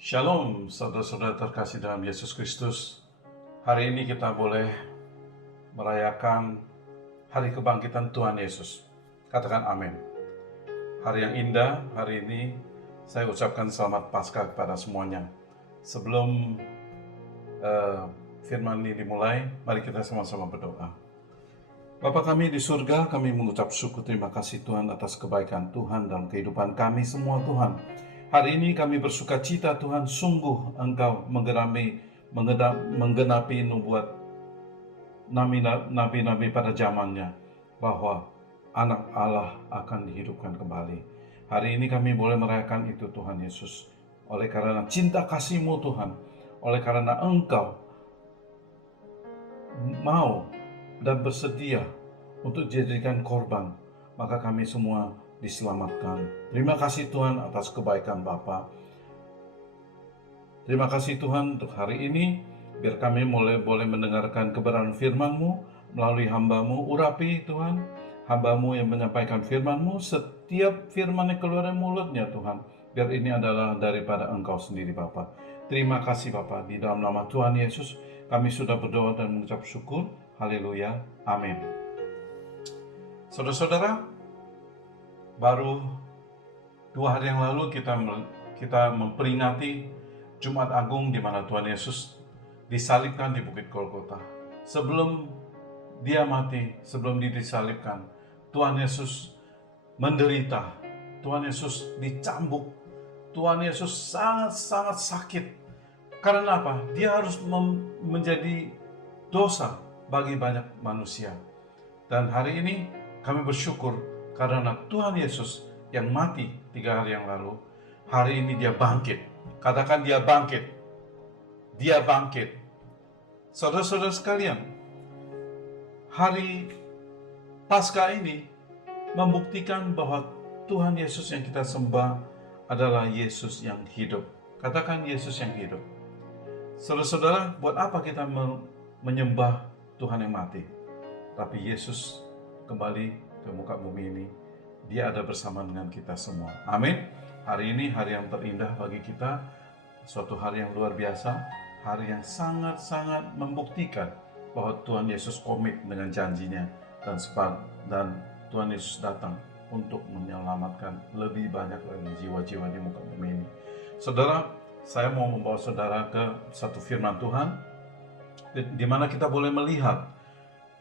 Shalom, saudara-saudara terkasih dalam Yesus Kristus. Hari ini kita boleh merayakan hari kebangkitan Tuhan Yesus. Katakan amin. Hari yang indah, hari ini saya ucapkan selamat Paskah kepada semuanya. Sebelum firman ini dimulai, mari kita sama-sama berdoa. Bapa kami di surga, kami mengucap syukur terima kasih Tuhan atas kebaikan Tuhan dalam kehidupan kami semua Tuhan. Hari ini kami bersuka cita Tuhan, sungguh Engkau menggenapi nubuat nabi-nabi pada zamannya, bahwa anak Allah akan dihidupkan kembali. Hari ini kami boleh merayakan itu Tuhan Yesus. Oleh karena cinta kasih-Mu Tuhan, oleh karena Engkau mau dan bersedia untuk dijadikan korban, maka kami semua diselamatkan. Terima kasih Tuhan atas kebaikan Bapa. Terima kasih Tuhan untuk hari ini, biar kami boleh mendengarkan kebenaran firman-Mu melalui hamba-Mu. Urapi Tuhan, hamba-Mu yang menyampaikan firman-Mu, setiap firman yang keluar dari mulutnya Tuhan, biar ini adalah daripada Engkau sendiri Bapa. Terima kasih Bapa, di dalam nama Tuhan Yesus kami sudah berdoa dan mengucap syukur. Haleluya, amin. Saudara-saudara, baru 2 hari yang lalu kita memperingati Jumat Agung, di mana Tuhan Yesus disalibkan di Bukit Golgota. Sebelum dia mati, sebelum dia disalibkan, Tuhan Yesus menderita, Tuhan Yesus dicambuk, Tuhan Yesus sangat-sangat sakit. Karena apa? Dia harus menjadi dosa bagi banyak manusia. Dan hari ini kami bersyukur karena Tuhan Yesus yang mati 3 hari yang lalu, hari ini dia bangkit. Katakan dia bangkit. Dia bangkit. Saudara-saudara sekalian, hari Paskah ini membuktikan bahwa Tuhan Yesus yang kita sembah adalah Yesus yang hidup. Katakan Yesus yang hidup. Saudara-saudara, buat apa kita menyembah Tuhan yang mati? Tapi Yesus kembali ke muka bumi ini. Dia ada bersama dengan kita semua. Amin. Hari ini hari yang terindah bagi kita. Suatu hari yang luar biasa. Hari yang sangat-sangat membuktikan bahwa Tuhan Yesus komit dengan janjinya. Dan Tuhan Yesus datang untuk menyelamatkan lebih banyak lagi jiwa-jiwa di muka bumi ini. Saudara, saya mau membawa saudara ke satu firman Tuhan, di mana kita boleh melihat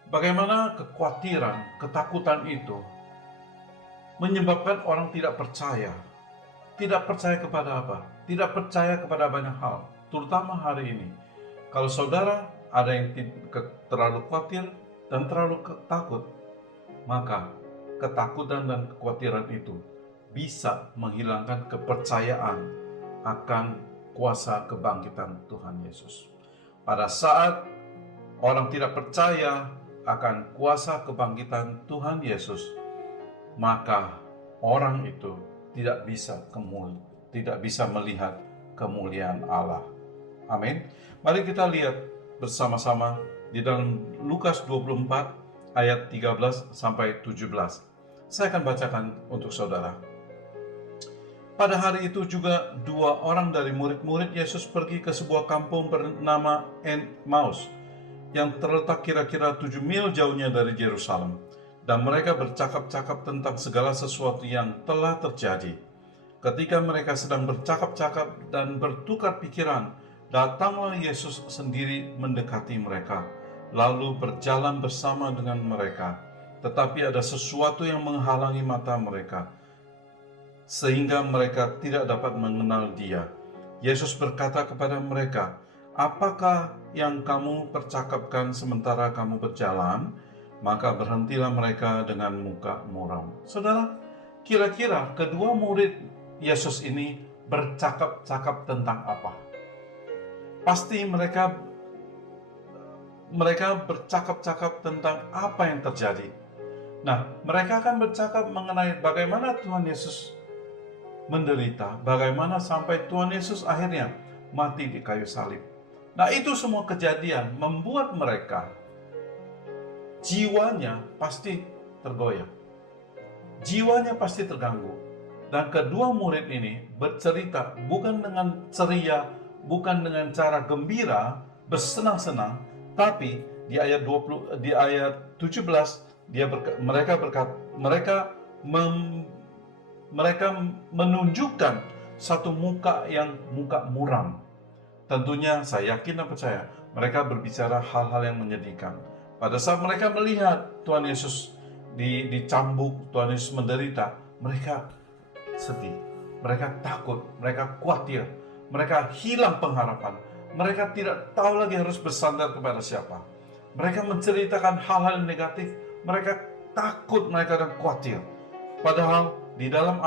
bagaimana kekhawatiran, ketakutan itu menyebabkan orang tidak percaya. Tidak percaya kepada apa? Tidak percaya kepada banyak hal, terutama hari ini. Kalau saudara ada yang terlalu khawatir dan terlalu takut, maka ketakutan dan kekhawatiran itu bisa menghilangkan kepercayaan akan kuasa kebangkitan Tuhan Yesus. Pada saat orang tidak percaya akan kuasa kebangkitan Tuhan Yesus, maka orang itu tidak bisa melihat kemuliaan Allah. Amin. Mari kita lihat bersama-sama di dalam Lukas 24 ayat 13 sampai 17. Saya akan bacakan untuk saudara. Pada hari itu juga 2 orang dari murid-murid Yesus pergi ke sebuah kampung bernama Emmaus yang terletak kira-kira 7 mil jauhnya dari Yerusalem. Dan mereka bercakap-cakap tentang segala sesuatu yang telah terjadi. Ketika mereka sedang bercakap-cakap dan bertukar pikiran, datanglah Yesus sendiri mendekati mereka, lalu berjalan bersama dengan mereka. Tetapi ada sesuatu yang menghalangi mata mereka, sehingga mereka tidak dapat mengenal Dia. Yesus berkata kepada mereka, "Apakah yang kamu percakapkan sementara kamu berjalan?" Maka berhentilah mereka dengan muka muram. Saudara, kira-kira kedua murid Yesus ini bercakap-cakap tentang apa? Pasti mereka bercakap-cakap tentang apa yang terjadi. Nah, mereka akan bercakap mengenai bagaimana Tuhan Yesus menderita, bagaimana sampai Tuhan Yesus akhirnya mati di kayu salib. Nah, itu semua kejadian membuat mereka jiwanya pasti tergoyah. Jiwanya pasti terganggu. Dan kedua murid ini bercerita bukan dengan ceria, bukan dengan cara gembira, bersenang-senang, tapi di ayat 17 mereka menunjukkan satu muka yang muka muram. Tentunya saya yakin dan percaya mereka berbicara hal-hal yang menyedihkan. Pada saat mereka melihat Tuhan Yesus dicambuk, Tuhan Yesus menderita, mereka sedih, mereka takut, mereka khawatir, mereka hilang pengharapan, mereka tidak tahu lagi harus bersandar kepada siapa. Mereka menceritakan hal-hal negatif, mereka takut, mereka dan khawatir. Padahal di dalam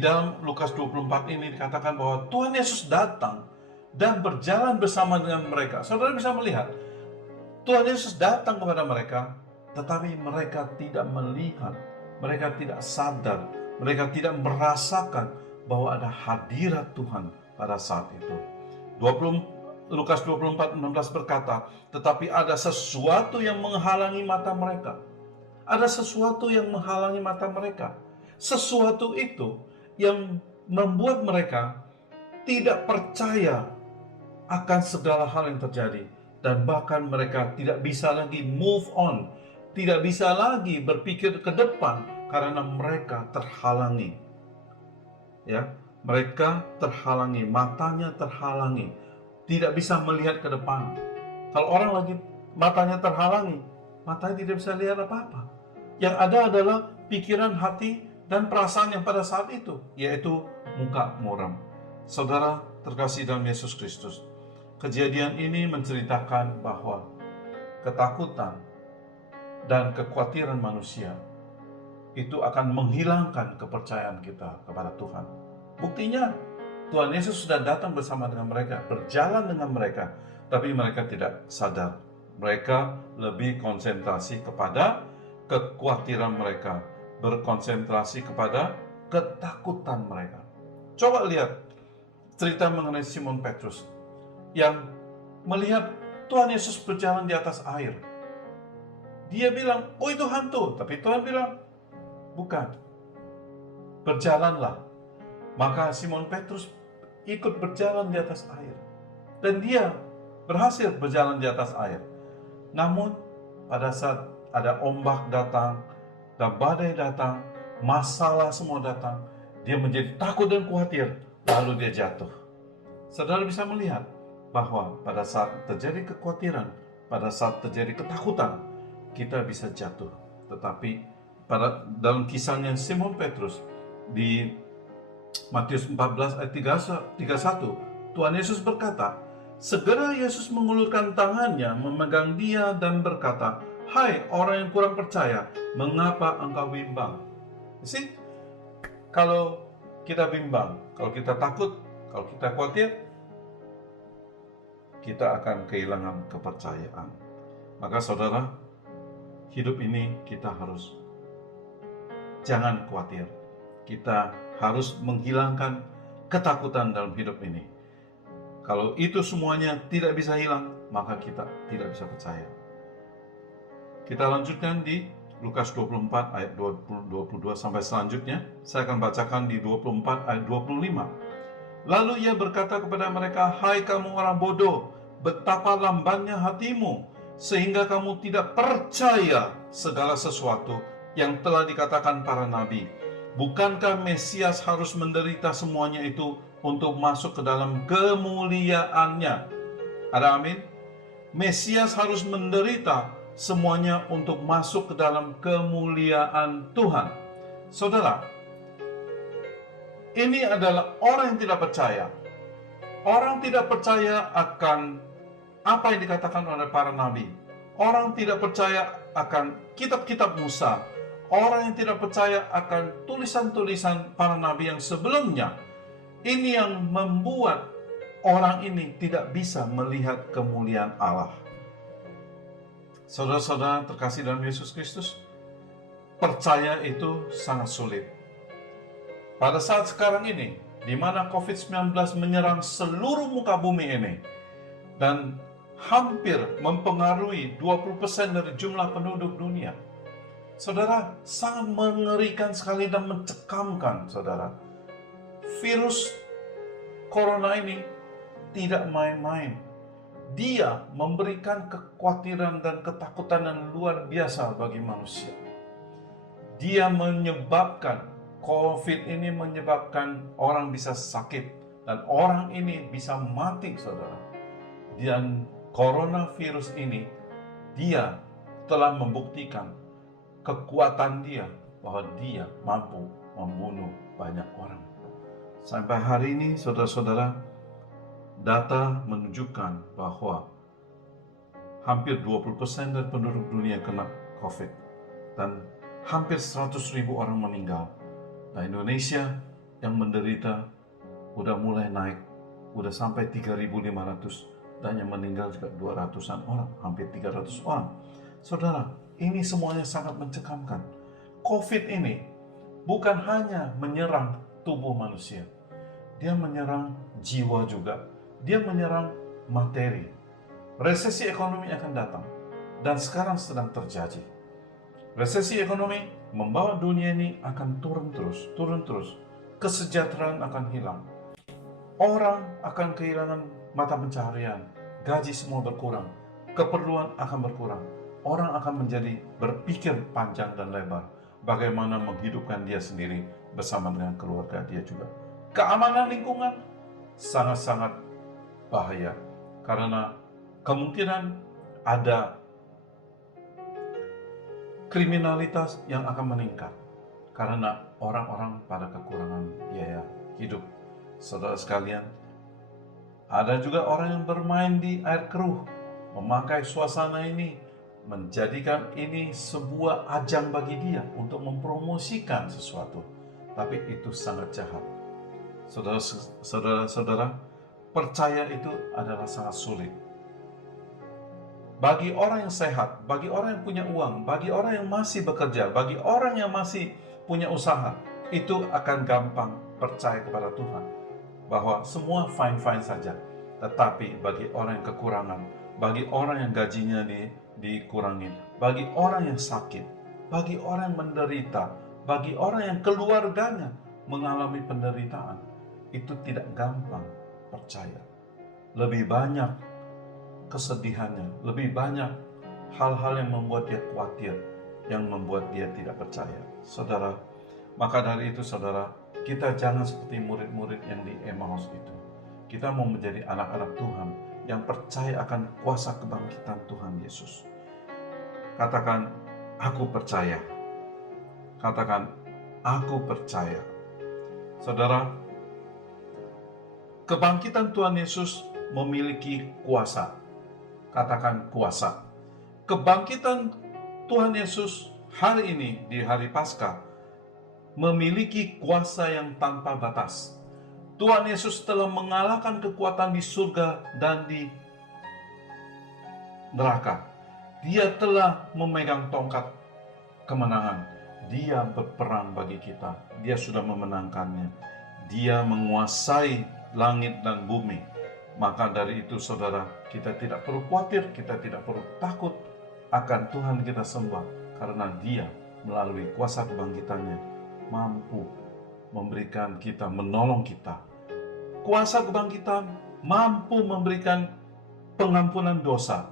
dalam Lukas 24 ini dikatakan bahwa Tuhan Yesus datang dan berjalan bersama dengan mereka. Saudara bisa melihat, Tuhan Yesus datang kepada mereka, tetapi mereka tidak melihat, mereka tidak sadar, mereka tidak merasakan bahwa ada hadirat Tuhan pada saat itu. Lukas 24:16 berkata, tetapi ada sesuatu yang menghalangi mata mereka. Ada sesuatu yang menghalangi mata mereka. Sesuatu itu yang membuat mereka tidak percaya akan segala hal yang terjadi. Dan bahkan mereka tidak bisa lagi move on, tidak bisa lagi berpikir ke depan karena mereka terhalangi. Ya, mereka terhalangi, matanya terhalangi, tidak bisa melihat ke depan. Kalau orang lagi matanya terhalangi, matanya tidak bisa lihat apa-apa. Yang ada adalah pikiran, hati, dan perasaan yang pada saat itu, yaitu muka muram. Saudara terkasih dalam Yesus Kristus, kejadian ini menceritakan bahwa ketakutan dan kekhawatiran manusia itu akan menghilangkan kepercayaan kita kepada Tuhan. Buktinya, Tuhan Yesus sudah datang bersama dengan mereka, berjalan dengan mereka, tapi mereka tidak sadar. Mereka lebih konsentrasi kepada kekhawatiran mereka, berkonsentrasi kepada ketakutan mereka. Coba lihat cerita mengenai Simon Petrus yang melihat Tuhan Yesus berjalan di atas air. Dia bilang, oh itu hantu. Tapi Tuhan bilang, bukan. Berjalanlah. Maka Simon Petrus ikut berjalan di atas air. Dan dia berhasil berjalan di atas air. Namun pada saat ada ombak datang, dan badai datang, masalah semua datang, dia menjadi takut dan khawatir, lalu dia jatuh. Saudara bisa melihat bahwa pada saat terjadi kekhawatiran, pada saat terjadi ketakutan, kita bisa jatuh. Tetapi dalam kisahnya Simon Petrus di Matius 14 ayat 31, Tuhan Yesus berkata, segera Yesus mengulurkan tangannya, memegang dia dan berkata, hai orang yang kurang percaya, mengapa engkau bimbang? See? Kalau kita bimbang, kalau kita takut, kalau kita khawatir, kita akan kehilangan kepercayaan. Maka saudara, hidup ini kita harus jangan khawatir. Kita harus menghilangkan ketakutan dalam hidup ini. Kalau itu semuanya tidak bisa hilang, maka kita tidak bisa percaya. Kita lanjutkan di Lukas 24 ayat 22 sampai selanjutnya. Saya akan bacakan di 24 ayat 25. Lalu ia berkata kepada mereka, hai kamu orang bodoh, betapa lambannya hatimu, sehingga kamu tidak percaya segala sesuatu yang telah dikatakan para nabi. Bukankah Mesias harus menderita semuanya itu untuk masuk ke dalam kemuliaannya? Ada amin? Mesias harus menderita semuanya untuk masuk ke dalam kemuliaan Tuhan. Saudara, ini adalah orang yang tidak percaya. Orang tidak percaya akan apa yang dikatakan oleh para nabi. Orang tidak percaya akan kitab-kitab Musa. Orang yang tidak percaya akan tulisan-tulisan para nabi yang sebelumnya. Ini yang membuat orang ini tidak bisa melihat kemuliaan Allah. Saudara-saudara terkasih dalam Yesus Kristus, percaya itu sangat sulit. Pada saat sekarang ini, di mana COVID-19 menyerang seluruh muka bumi ini, dan hampir mempengaruhi 20% dari jumlah penduduk dunia. Saudara, sangat mengerikan sekali dan mencekamkan, saudara. Virus corona ini tidak main-main. Dia memberikan kekhawatiran dan ketakutan yang luar biasa bagi manusia. Dia menyebabkan, COVID ini menyebabkan orang bisa sakit dan orang ini bisa mati, saudara. Dan coronavirus ini, dia telah membuktikan kekuatan dia bahwa dia mampu membunuh banyak orang. Sampai hari ini, saudara-saudara, data menunjukkan bahwa hampir 20% dari penduduk dunia kena COVID dan hampir 100.000 orang meninggal. Nah, Indonesia yang menderita udah mulai naik, udah sampai 3.500 dan yang meninggal juga 200-an orang, hampir 300 orang. Saudara, ini semuanya sangat mencekamkan. COVID ini bukan hanya menyerang tubuh manusia, dia menyerang jiwa juga, dia menyerang materi. Resesi ekonomi akan datang dan sekarang sedang terjadi. Resesi ekonomi membawa dunia ini akan turun terus. Kesejahteraan akan hilang. Orang akan kehilangan mata pencaharian, gaji semua berkurang, keperluan akan berkurang. Orang akan menjadi berpikir panjang dan lebar bagaimana menghidupkan dia sendiri bersama dengan keluarga dia juga. Keamanan lingkungan sangat-sangat bahaya karena kemungkinan ada kriminalitas yang akan meningkat karena orang-orang pada kekurangan biaya hidup. Saudara sekalian, ada juga orang yang bermain di air keruh, memakai suasana ini, menjadikan ini sebuah ajang bagi dia untuk mempromosikan sesuatu. Tapi itu sangat jahat. Saudara-saudara, percaya itu adalah sangat sulit. Bagi orang yang sehat, bagi orang yang punya uang, bagi orang yang masih bekerja, bagi orang yang masih punya usaha, itu akan gampang percaya kepada Tuhan bahwa semua fine-fine saja. Tetapi bagi orang yang kekurangan, bagi orang yang gajinya dikurangi, bagi orang yang sakit, bagi orang yang menderita, bagi orang yang keluarganya mengalami penderitaan, itu tidak gampang percaya. Lebih banyak kesedihannya, lebih banyak hal-hal yang membuat dia khawatir, yang membuat dia tidak percaya. Saudara, maka dari itu saudara, kita jangan seperti murid-murid yang di Emmaus itu. Kita mau menjadi anak-anak Tuhan yang percaya akan kuasa kebangkitan Tuhan Yesus. Katakan, aku percaya. Katakan, aku percaya. Saudara, kebangkitan Tuhan Yesus memiliki kuasa. Katakan kuasa. Kebangkitan Tuhan Yesus hari ini di hari Paskah memiliki kuasa yang tanpa batas. Tuhan Yesus telah mengalahkan kekuatan di surga dan di neraka. Dia telah memegang tongkat kemenangan. Dia berperang bagi kita. Dia sudah memenangkannya. Dia menguasai langit dan bumi. Maka dari itu saudara, kita tidak perlu khawatir, kita tidak perlu takut akan Tuhan kita sembah. Karena dia melalui kuasa kebangkitannya mampu memberikan kita, menolong kita. Kuasa kebangkitan mampu memberikan pengampunan dosa.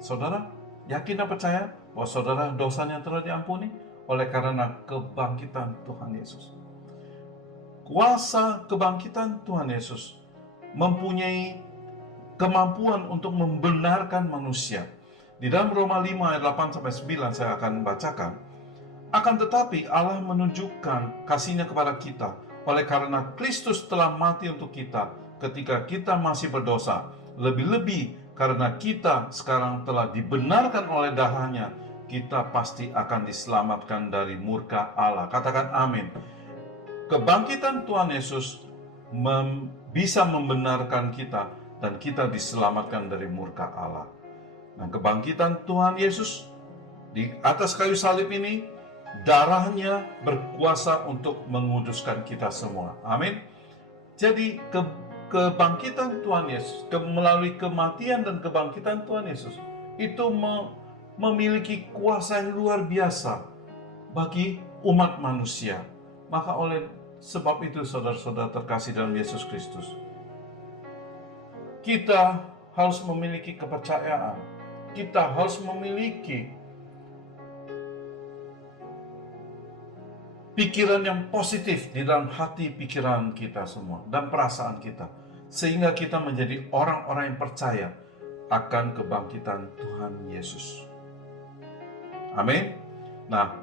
Saudara, yakin dan percaya bahwa saudara dosanya telah diampuni oleh karena kebangkitan Tuhan Yesus. Kuasa kebangkitan Tuhan Yesus mempunyai kemampuan untuk membenarkan manusia. Di dalam Roma 5 ayat 8-9 saya akan bacakan. Akan tetapi Allah menunjukkan kasih-Nya kepada kita oleh karena Kristus telah mati untuk kita ketika kita masih berdosa. Lebih-lebih karena kita sekarang telah dibenarkan oleh darah-Nya, kita pasti akan diselamatkan dari murka Allah. Katakan amin. Kebangkitan Tuhan Yesus bisa membenarkan kita dan kita diselamatkan dari murka Allah. Nah, kebangkitan Tuhan Yesus di atas kayu salib ini, darah-Nya berkuasa untuk menguduskan kita semua. Amin. Jadi kebangkitan Tuhan Yesus, melalui kematian dan kebangkitan Tuhan Yesus, itu memiliki kuasa yang luar biasa bagi umat manusia. Maka oleh sebab itu, saudara-saudara terkasih dalam Yesus Kristus, kita harus memiliki kepercayaan. Kita harus memiliki pikiran yang positif di dalam hati pikiran kita semua dan perasaan kita, sehingga kita menjadi orang-orang yang percaya akan kebangkitan Tuhan Yesus. Amin. Nah,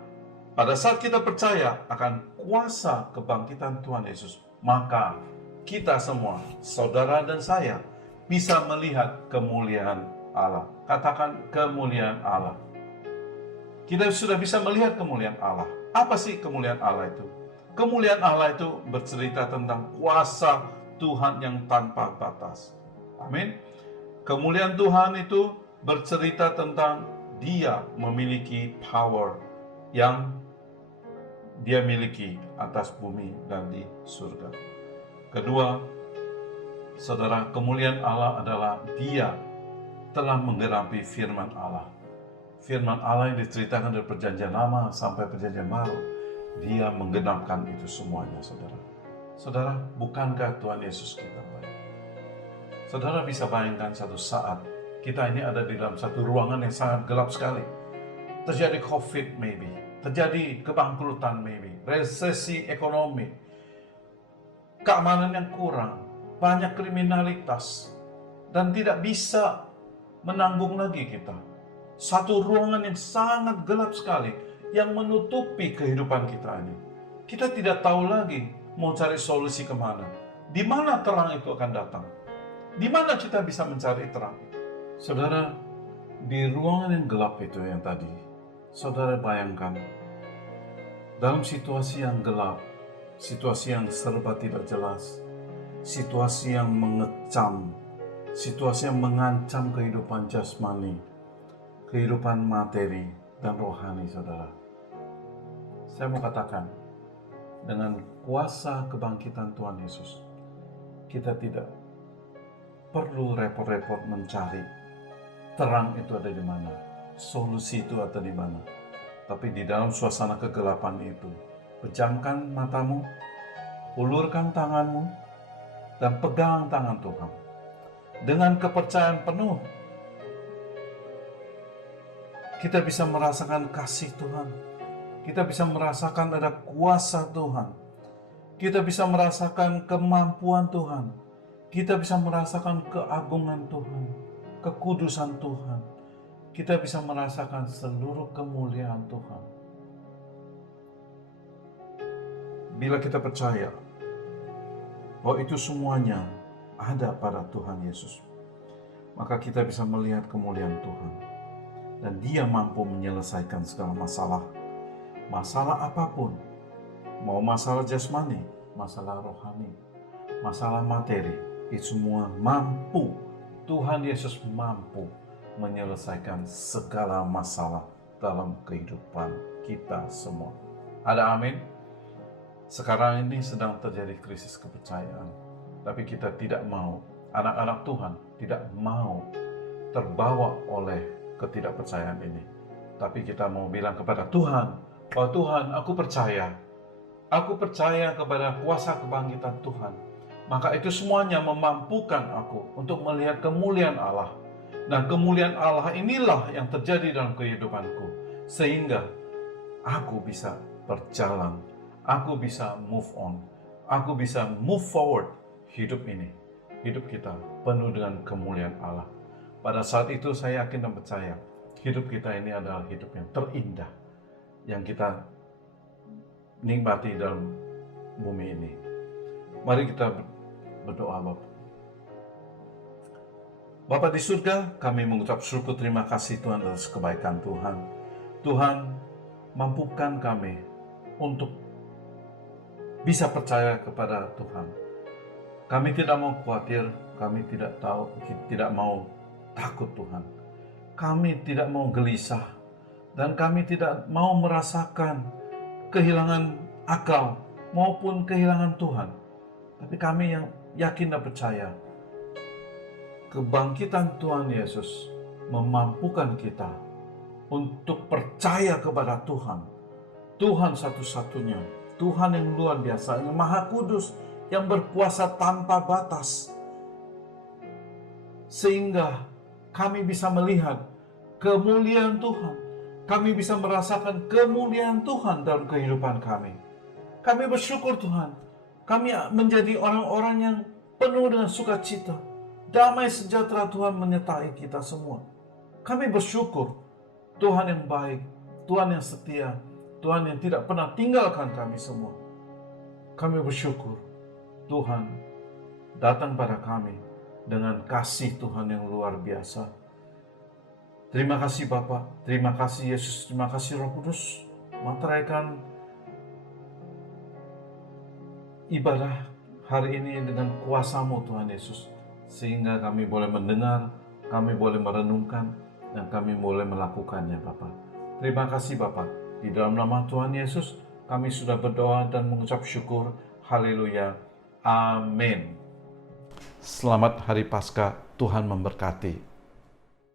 pada saat kita percaya akan kuasa kebangkitan Tuhan Yesus, maka kita semua, saudara dan saya, bisa melihat kemuliaan Allah. Katakan kemuliaan Allah. Kita sudah bisa melihat kemuliaan Allah. Apa sih kemuliaan Allah itu? Kemuliaan Allah itu bercerita tentang kuasa Tuhan yang tanpa batas. Amin. Kemuliaan Tuhan itu bercerita tentang Dia memiliki power yang Dia miliki atas bumi dan di surga. Kedua, saudara, kemuliaan Allah adalah Dia telah menggenapi firman Allah. Firman Allah yang diceritakan dari perjanjian lama sampai perjanjian baru, Dia menggenapkan itu semuanya, saudara. Saudara, bukankah Tuhan Yesus kita baik? Saudara bisa bayangkan satu saat kita ini ada di dalam satu ruangan yang sangat gelap sekali. Terjadi COVID maybe, terjadi kebangkrutan maybe, resesi ekonomi, keamanan yang kurang, banyak kriminalitas, dan tidak bisa menanggung lagi kita. Satu ruangan yang sangat gelap sekali yang menutupi kehidupan kita ini. Kita tidak tahu lagi mau cari solusi kemana. Di mana terang itu akan datang? Di mana kita bisa mencari terang? Saudara, di ruangan yang gelap itu yang tadi, saudara bayangkan, dalam situasi yang gelap, situasi yang serba tidak jelas, situasi yang mengecam, situasi yang mengancam kehidupan jasmani, kehidupan materi dan rohani, saudara. Saya mau katakan, dengan kuasa kebangkitan Tuhan Yesus, kita tidak perlu repot-repot mencari terang itu ada di mana, solusi itu ada di mana. Tapi di dalam suasana kegelapan itu, pejamkan matamu, ulurkan tanganmu, dan pegang tangan Tuhan. Dengan kepercayaan penuh, kita bisa merasakan kasih Tuhan. Kita bisa merasakan ada kuasa Tuhan. Kita bisa merasakan kemampuan Tuhan. Kita bisa merasakan keagungan Tuhan, kekudusan Tuhan. Kita bisa merasakan seluruh kemuliaan Tuhan. Bila kita percaya bahwa itu semuanya ada pada Tuhan Yesus, maka kita bisa melihat kemuliaan Tuhan. Dan Dia mampu menyelesaikan segala masalah. Masalah apapun. Mau masalah jasmani, masalah rohani, masalah materi. Itu semua mampu. Tuhan Yesus mampu menyelesaikan segala masalah dalam kehidupan kita semua. Ada amin? Sekarang ini sedang terjadi krisis kepercayaan. Tapi kita tidak mau, anak-anak Tuhan tidak mau terbawa oleh ketidakpercayaan ini. Tapi kita mau bilang kepada Tuhan, bahwa Tuhan, aku percaya kepada kuasa kebangkitan Tuhan. Maka itu semuanya memampukan aku untuk melihat kemuliaan Allah. Dan kemuliaan Allah inilah yang terjadi dalam kehidupanku. Sehingga aku bisa berjalan, aku bisa move on, aku bisa move forward hidup ini. Hidup kita penuh dengan kemuliaan Allah. Pada saat itu saya yakin dan percaya hidup kita ini adalah hidup yang terindah yang kita nikmati dalam bumi ini. Mari kita berdoa. Bapa di surga, kami mengucap syukur terima kasih Tuhan atas kebaikan Tuhan. Tuhan, mampukan kami untuk bisa percaya kepada Tuhan. Kami tidak mau khawatir, kami tidak mau takut Tuhan. Kami tidak mau gelisah, dan kami tidak mau merasakan kehilangan akal maupun kehilangan Tuhan. Tapi kami yang yakin dan percaya, kebangkitan Tuhan Yesus memampukan kita untuk percaya kepada Tuhan. Tuhan satu-satunya, Tuhan yang luar biasa, yang maha kudus, yang berkuasa tanpa batas. Sehingga kami bisa melihat kemuliaan Tuhan. Kami bisa merasakan kemuliaan Tuhan dalam kehidupan kami. Kami bersyukur Tuhan. Kami menjadi orang-orang yang penuh dengan sukacita. Damai sejahtera Tuhan menyertai kita semua. Kami bersyukur Tuhan yang baik, Tuhan yang setia, Tuhan yang tidak pernah tinggalkan kami semua. Kami bersyukur Tuhan datang pada kami dengan kasih Tuhan yang luar biasa. Terima kasih Bapa, terima kasih Yesus, terima kasih Roh Kudus. Materaikan ibadah hari ini dengan kuasa-Mu Tuhan Yesus, sehingga kami boleh mendengar, kami boleh merenungkan, dan kami boleh melakukannya Bapa. Terima kasih Bapa. Di dalam nama Tuhan Yesus, kami sudah berdoa dan mengucap syukur. Haleluya. Amin. Selamat Hari Paskah, Tuhan memberkati.